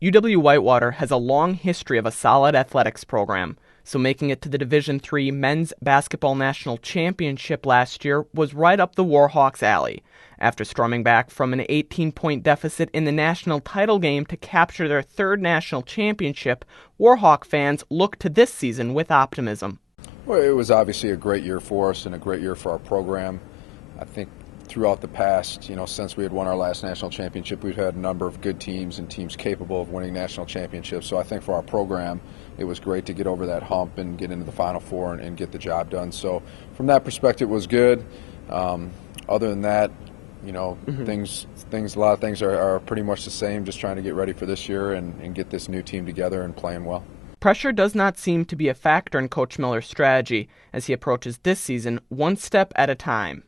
UW-Whitewater has a long history of a solid athletics program, so making it to the Division III Men's Basketball National Championship last year was right up the Warhawks' alley. After storming back from an 18-point deficit in the national title game to capture their third national championship, Warhawk fans look to this season with optimism. Well, it was obviously a great year for us and a great year for our program. I think throughout the past, since we had won our last national championship, we've had a number of good teams and teams capable of winning national championships. So I think for our program, it was great to get over that hump and get into the Final Four and get the job done. So from that perspective, it was good. Other than that, a lot of things are pretty much the same, just trying to get ready for this year and get this new team together and playing well. Pressure does not seem to be a factor in Coach Miller's strategy as he approaches this season one step at a time.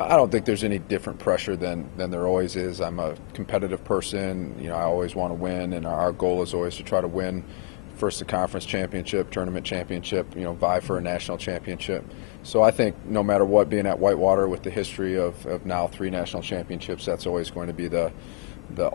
I don't think there's any different pressure than there always is. I'm a competitive person. I always want to win, and our goal is always to try to win first the conference championship, tournament championship, vie for a national championship. So I think no matter what, being at Whitewater with the history of now 3 national championships, that's always going to be the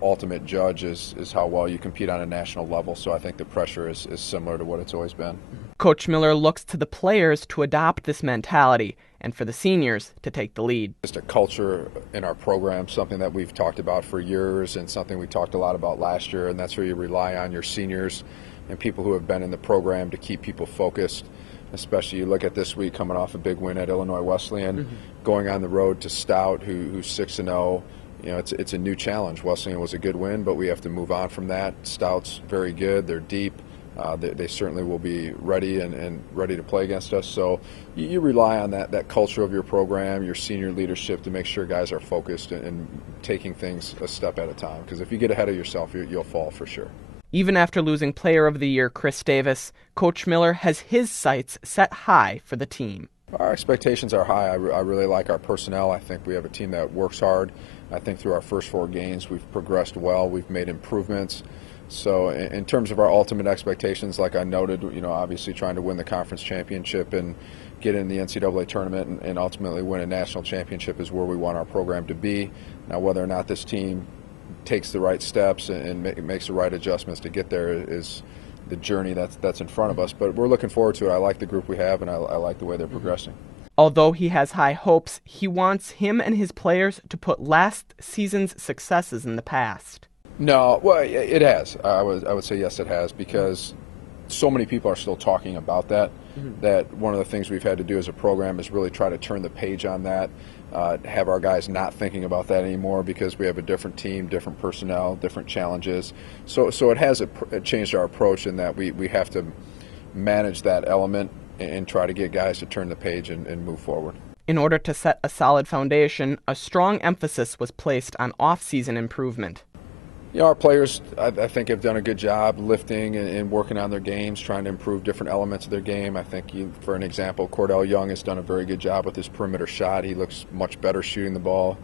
ultimate judge is how well you compete on a national level. So I think the pressure is similar to what it's always been. Coach Miller looks to the players to adopt this mentality and for the seniors to take the lead. Just a culture in our program, something that we've talked about for years and something we talked a lot about last year, and that's where you rely on your seniors and people who have been in the program to keep people focused. Especially you look at this week coming off a big win at Illinois Wesleyan, going on the road to Stout, who's 6-0. It's a new challenge. Wesleyan was a good win, but we have to move on from that. Stout's very good. They're deep. They certainly will be ready and ready to play against us. So you rely on that culture of your program, your senior leadership to make sure guys are focused and taking things a step at a time. Because if you get ahead of yourself, you'll fall for sure. Even after losing Player of the Year Chris Davis, Coach Miller has his sights set high for the team. Our expectations are high. I really like our personnel. I think we have a team that works hard. I think through our first 4 games we've progressed well. We've made improvements. So in terms of our ultimate expectations, like I noted, obviously trying to win the conference championship and get in the NCAA tournament and ultimately win a national championship is where we want our program to be. Now, whether or not this team takes the right steps and makes the right adjustments to get there is the journey that's in front of us. But we're looking forward to it. I like the group we have, and I like the way they're progressing. Although he has high hopes, he wants him and his players to put last season's successes in the past. No, well, it has. I would say yes, it has, because so many people are still talking about that. That one of the things we've had to do as a program is really try to turn the page on that, have our guys not thinking about that anymore because we have a different team, different personnel, different challenges. So it has changed our approach in that we have to manage that element and try to get guys to turn the page and move forward. In order to set a solid foundation, a strong emphasis was placed on off-season improvement. Our players, I think, have done a good job lifting and working on their games, trying to improve different elements of their game. I think, for an example, Cordell Young has done a very good job with his perimeter shot. He looks much better shooting the ball,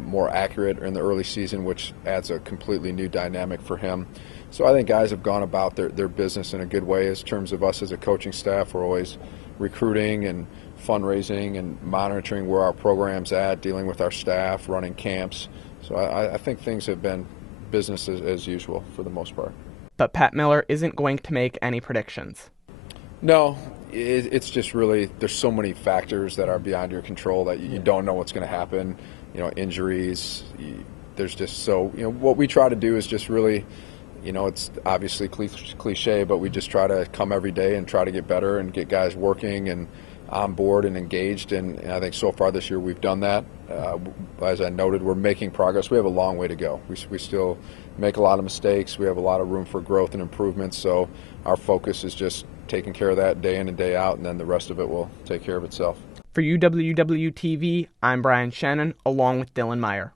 more accurate in the early season, which adds a completely new dynamic for him. So I think guys have gone about their business in a good way. In terms of us as a coaching staff, we're always recruiting and fundraising and monitoring where our program's at, dealing with our staff, running camps. So I think things have been business as usual for the most part. But Pat Miller isn't going to make any predictions. No, it's just really, there's so many factors that are beyond your control that you don't know what's going to happen. Injuries, there's just what we try to do is just really, it's obviously cliche, but we just try to come every day and try to get better and get guys working and on board and engaged, and I think so far this year we've done that. As I noted, we're making progress. We have a long way to go. We still make a lot of mistakes. We have a lot of room for growth and improvement, so our focus is just taking care of that day in and day out, and then the rest of it will take care of itself. For UWW TV, I'm Brian Shannon, along with Dylan Meyer.